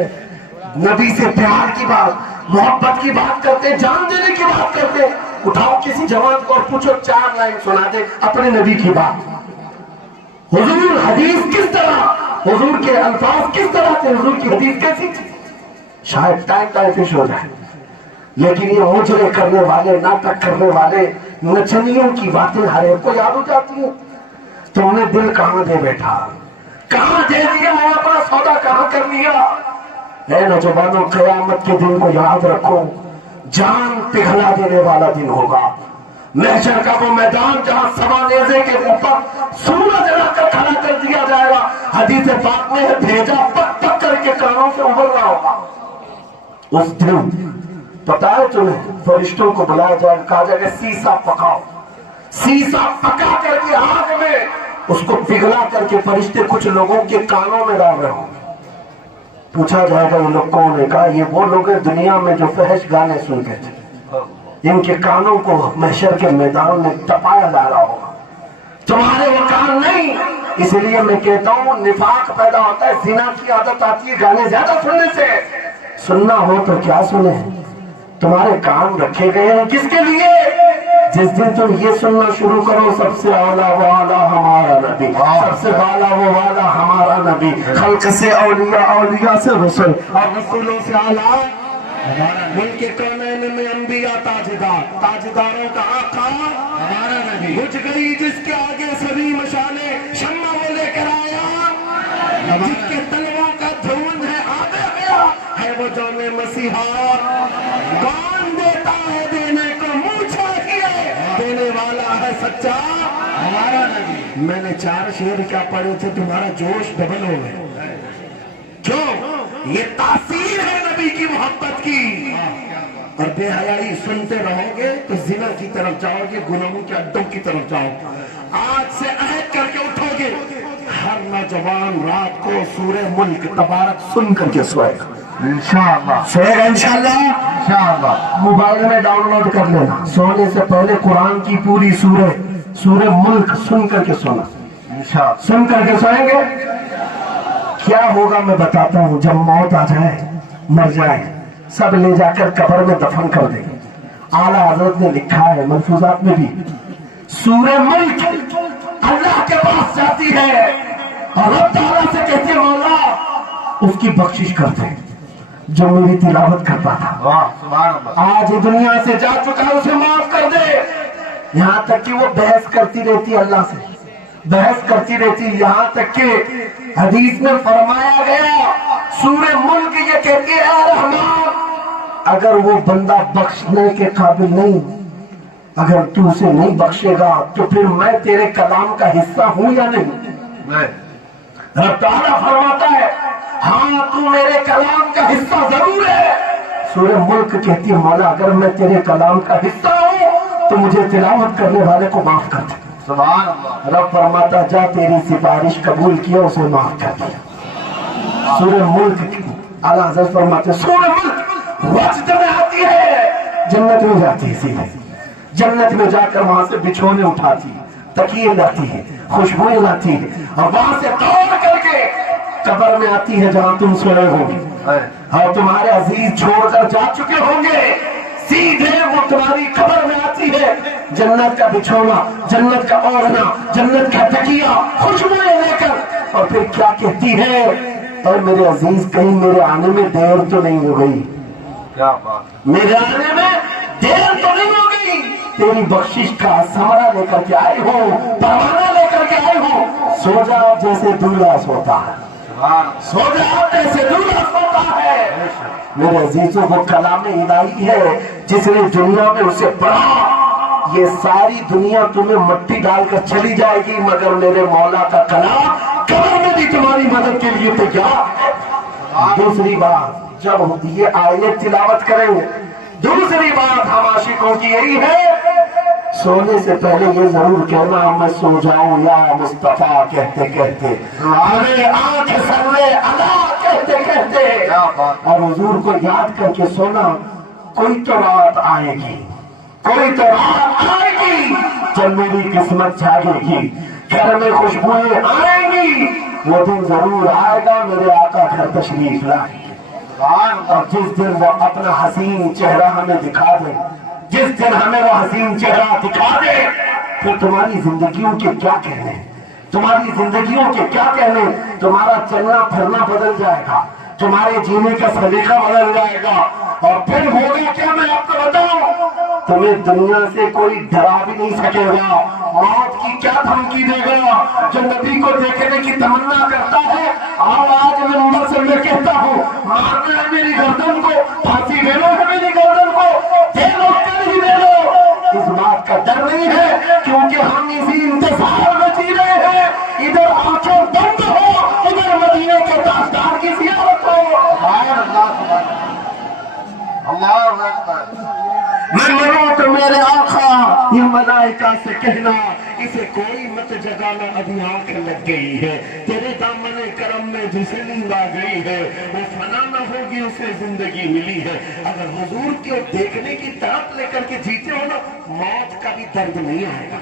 نبی سے پیار کی بات، محبت کی بات کرتے، جان دینے کی بات کرتے، اٹھاؤ کسی جوان کو اور پوچھو 4 لائن سنا دے اپنے نبی کی بات۔ حضور حدیث کس طرح، حضور کے الفاظ کس طرح تھے، حضور کی حدیث کیسی تھی؟ شاید ٹائم پیش ہو جائے، لیکن یہ مجرے کرنے والے، ناٹک کرنے والے نچنیوں کی باتیں ہر ایک کو یاد ہو جاتی ہیں۔ تم نے دل کہاں دے بیٹھا، کہاں دے دیا ہے، اپنا سودا کہاں کر لیا؟ اے نوجوانوں، قیامت کے دن کو یاد رکھو، جان پگھلا دینے والا دن ہوگا۔ محشر کا وہ میدان جہاں سوا نیزے کے اوپر سورج جلا کر کھڑا کر دیا جائے گا، حدیث پاک میں ہے بھیجا پک پک کر کے کانوں سے ابھرنا ہوگا۔ اس دن پتا ہے تمہیں، فرشتوں کو بلایا جائے گا، کہا جائے گا سیسا پکاؤ، سیسا پکا کر کے آگ میں اس کو پگھلا کر کے فرشتے کچھ لوگوں کے کانوں میں ڈال رہے ہوں گے۔ پوچھا جائے گا یہ لوگ کون ہے؟ کہا یہ وہ لوگ ہیں دنیا میں جو فحش گانے سنتے تھے، ان کے کانوں کو محشر کے میدان میں ٹپایا جا رہا ہوگا، تمہارے وہ کان نہیں۔ اس لیے میں کہتا ہوں نفاق پیدا ہوتا ہے، زنا کی عادت آتی ہے گانے زیادہ سننے سے۔ سننا ہو تو کیا سنیں، تمہارے کان رکھے گئے ہیں کس کے لیے؟ جس دن تم یہ سننا شروع کرو سب سے اولا وہ والا ہمارا نبی، سب سے بالا وہ والا ہمارا نبی، خلق سے اولیاء، اولیاء سے رسول، اور رسولوں سے اعلیٰ ملک کے کونین میں انبیاء تاجدار، تاجداروں کا آقا ہمارا نبی، بجھ گئی جس کے آگے سبھی مشالیں، شمع وہ لے کر آیا، جس کے تلووں کا دھون ہے آگے گیا، ہے وہ جون مسیحا، کون دیتا ہے دینے کو منہ چاہیے، دینے والا ہے سچا ہمارا نبی۔ میں نے 4 شعر کیا پڑھے تھے، تمہارا جوش ڈبل ہو گئے۔ کیوں؟ یہ تاثیر ہے نبی کی محبت کی۔ اور بے حیائی سنتے رہو گے تو زنا کی طرف جاؤ گے، گناہوں کے اڈوں کی طرف جاؤ گے۔ آج سے عہد کر کے اٹھو گے، ہر نوجوان رات کو سورہ ملک تبارک سن کر کے سوئے گا انشاءاللہ، سوئے گا انشاءاللہ۔ موبائل میں ڈاؤن لوڈ کر لینا، سونے سے پہلے قرآن کی پوری سورہ ملک سن کر کے سونا، سن کر کے سوئیں گے۔ کیا ہوگا میں بتاتا ہوں، جب موت آ جائے، مر جائے، سب لے جا کر قبر میں دفن کر دیں گے۔ اعلیٰ حضرت نے لکھا ہے ملفوظات میں بھی، سورہ ملک اللہ کے پاس جاتی ہے اور رب تعالیٰ سے کہتے مولا اس کی بخشش کرتے ہیں جو میری تلاوت کرتا تھا، آج دنیا سے جا چکا ہے، اسے معاف کر دے۔ یہاں تک کہ وہ بحث کرتی رہتی اللہ سے، بحث کرتی رہتی، یہاں تک کہ حدیث میں فرمایا گیا سورہ ملک یہ کہتی ہے اے رحمان اگر وہ بندہ بخشنے کے قابل نہیں، اگر تو اسے نہیں بخشے گا تو پھر میں تیرے کلام کا حصہ ہوں یا نہیں؟ رب تعالیٰ فرماتا ہے ہاں تو میرے کلام کا حصہ ضرور ہے۔ سورہ ملک کہتی ہے مولا اگر میں تیرے کلام کا حصہ ہوں تو مجھے تلاوت کرنے والے کو معاف کر دے۔ سبحان اللہ۔ رب فرماتا جا تیری سفارش قبول کیا، اسے معاف کر دیا۔ سورہ ملک کی اعلیٰ حضرت فرماتے ہیں سورہ ملک وجد میں آتی ہے، جنت میں جاتی ہے، سیدھے جنت میں جا کر وہاں سے بچھونے اٹھاتی ہے، تکیے لاتی ہے، خوشبوئیں لاتی ہے، اور وہاں سے دوڑ کر کے قبر میں آتی ہے جہاں تم سوئے ہوں گے اور تمہارے عزیز چھوڑ کر جا چکے ہوں گے، سیدھے وہ تمہاری قبر میں آتی ہے، جنت کا بچھونا، جنت کا اوڑھنا، جنت کا تکیہ، خوشبوئیں لے کر، اور پھر کیا کہتی ہے اے میرے عزیز کہیں میرے آنے میں دیر تو نہیں ہو گئی، میرے آنے میں دیر تو نہیں ہو گئی، تیری بخشش کا ثمرہ لے کر کے آئی ہوں، پروانہ لے کر کے آئی ہوں، سو جا جیسے دلہا سوتا ہے، سو جا جیسے دلہا سوتا ہے۔ میرے عزیزوں وہ کلام الہی ہے جس نے دنیا میں اسے پڑھا، یہ ساری دنیا تمہیں مٹی ڈال کر چلی جائے گی مگر میرے مولا کا کلام قبر میں بھی تمہاری مدد کے لیے تیار ہے۔ دوسری بات جب یہ آیت تلاوت کریں گے، دوسری आशिकों की यही है, सोने से पहले ये जरूर कहना मैं सो जाऊं या मुस्तफा कहते कहते, अरे आंख सल्ले अला कहते कहते, और हुजूर को याद करके सोना। कोई तो रात आएगी, कोई तो रात आएगी जब मेरी किस्मत जागेगी, घर में खुशबुएं आएंगी, वो दिन जरूर आएगा मेरे आका घर तशरीफ लाएंगे। और जिस दिन वो अपना हसीन चेहरा हमें दिखा दे, जिस दिन हमें वो हसीन चेहरा दिखा दे, फिर तुम्हारी जिंदगियों के क्या कहने, तुम्हारी जिंदगियों के क्या कहने, तुम्हारा चलना फिरना बदल जाएगा, तुम्हारे जीने का सलीका बदल जाएगा। और फिर होगा क्या मैं आपको बताऊं, तुम्हें दुनिया से कोई डरा भी नहीं सकेगा। मौत की क्या धमकी देगा, जो नबी को देखने की तमन्ना करता है, और आज मैं उम्र से मैं कहता हूँ, मारना है मेरी गर्दन को, फांसी दे लो है मेरी गर्दन को, दे लो कर ही दे लो। इस बात का डर नहीं है, क्योंकि हम इसी इंतजार में जी रहे हैं, इधर आंखें बंद हो, उधर मदीने के ताजदार की जियारत हो। मैं मरूं तो मेरे आका ये मलाइका से कहना, इसे कोई मत जगाना अभी आंख लग गई है, तेरे दामन करम में जिसे नींद आ गई है, वो फना न होगी उसे जिंदगी मिली है। अगर हुजूर को देखने की तड़प लेकर के जीते हो ना, मौत का भी दर्द नहीं आएगा,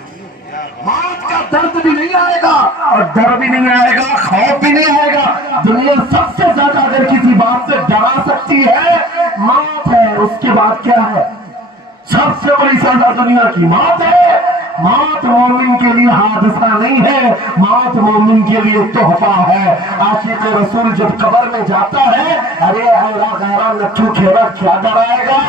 मौत का दर्द भी नहीं आएगा, और डर भी नहीं आएगा, खौफ भी नहीं आएगा। दुनिया सबसे ज्यादा अगर किसी बात से डरा सकती है, मौत है। उसके बाद क्या है, सबसे बड़ी सजा दुनिया की मौत है। मौत मोमिन के लिए हादसा नहीं है, मौत मोमिन के लिए तोहफा है। आशिक रसूल जब कब्र में जाता है, अरे हैरा गैरा नट्ठू खेरा क्या डराएगा।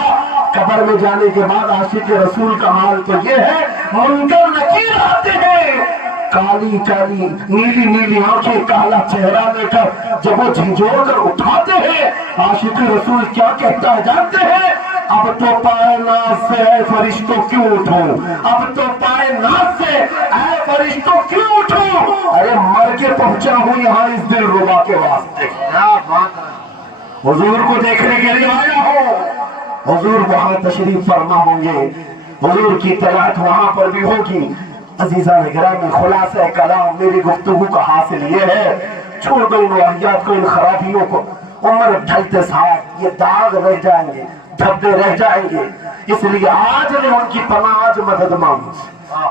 कब्र में जाने के बाद आशिक रसूल का हाल तो ये है, मुनकर नकीर आते हैं, काली काली नीली नीली आंखें, काला चेहरा लेकर जब वो झिझोर कर उठाते हैं, आशिक रसूल क्या कहता है जानते हैं, अब तो पाए नाज से ऐ फरिश्तों क्यों उठूं, अब तो पाए नाज से ऐ फरिश्तों क्यों उठूं। अरे मर के पहुंचा हूं यहाँ इस दिल रुबा के वास्ते, हुजूर को देखने के लिए आया हूं। हुजूर वहां तशरीफ फरमा होंगे, हुजूर की तलात वहां पर भी होगी। अजीजा निगरानी खुलासा कलाम मेरी गुफ्तगू का हासिल ये है, छोड़ दो इन वाहियात को, इन खराबियों को। उम्र ढलते साथ ये दाग रह जाएंगे, धब्बे रह जाएंगे, इसलिए आज ने उनकी पनाह, आज मदद मांगी।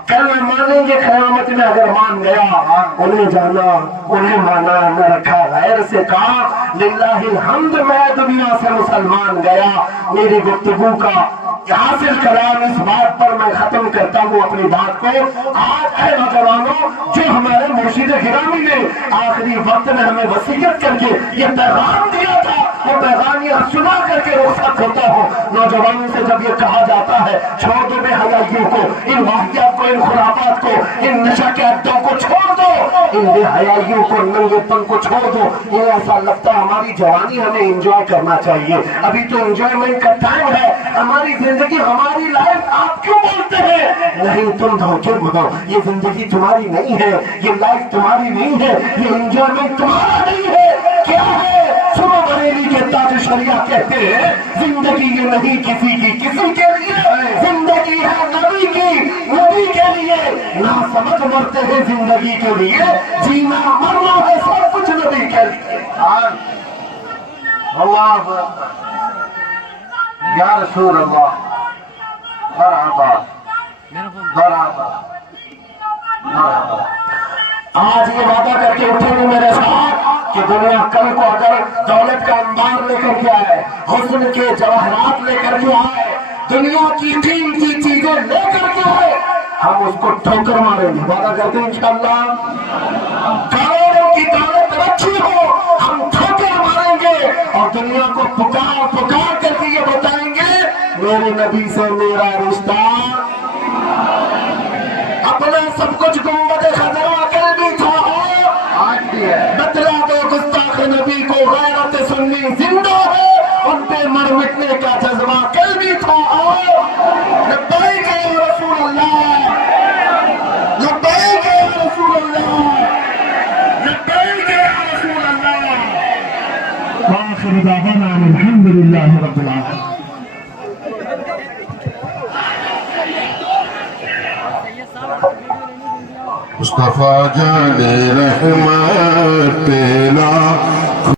कल में मानेंगे क़यामत में, अगर मान गया उन्हें जाना उन्हें माना, न रखा गैर से कहा लिल्लाहिल हम्द, मैं दुनिया से मुसलमान गया। मेरी गुफ्तगू का हासिल कलाम इस बात पर मैं खत्म करता हूँ अपनी बात को। आज है नौजवानों, जो हमारे मुर्शिद गिरामी ने आखिरी वक्त में हमें वसीयत करके ये पैगाम दिया था, वो पैगाम ये सुना करके रुखसत होता हो। नौजवानों से जब ये कहा जाता है छोड़ दो बेहयाइयों को, इन वाहियात को, इन खुराफात को, इन नशा के अड्डों को छोड़ दो, इन बेहयाइयों को, नंगेपन को छोड़ दो, ये ऐसा लगता है हमारी जवानी हमें एंजॉय करना चाहिए। अभी तो एंजॉयमेंट का टाइम है, हमारी जिंदगी हमारी लाइफ आप क्यों बोलते हैं? नहीं, तुम धोखे में हो, ये जिंदगी तुम्हारी नहीं है, ये लाइफ तुम्हारी नहीं है, ये एंजॉयमेंट तुम्हारा नहीं है। क्या है? सुनो बरेली के ताज शरिया कहते हैं, जिंदगी ये नहीं किसी की किसी के लिए, जिंदगी है नबी की नबी के लिए। ना समझ मरते हैं जिंदगी के लिए, जीना मरना है सब कुछ नबी के लिए। अल्लाह या रसूल अल्लाह, आज ये वादा करके उठेंगे मेरे साथ कि दुनिया कल को अगर दौलत का अंबार लेकर के आए, हुस्न के जवाहरात लेकर के आए, दुनिया की कीमती चीजें लेकर के आए, हम उसको ठोकर मारेंगे। वादा करते हैं इंशाअल्लाह। करोड़ों की दौलत रखी हो, हम ठोकर मारेंगे और दुनिया को पुकार पुकार करके ये बताएंगे मेरे नबी से मेरा रिश्ता। अपना सब कुछ गुम्बद खजरा कल भी था, आज भी है। बतला दो गुस्ताख नबी को गैरत सुन्नी जिंदा है, उन पे मर मिटने का जज्बा कल भी था। लब्बैक या रसूल अल्लाह, लब्बैक या रसूल अल्लाह, लब्बैक या रसूल अल्लाह। आखिर दावाना अल्हम्दुलिल्लाह रब्बिल आलमीन। مصطفیٰ جان رحمت پیلا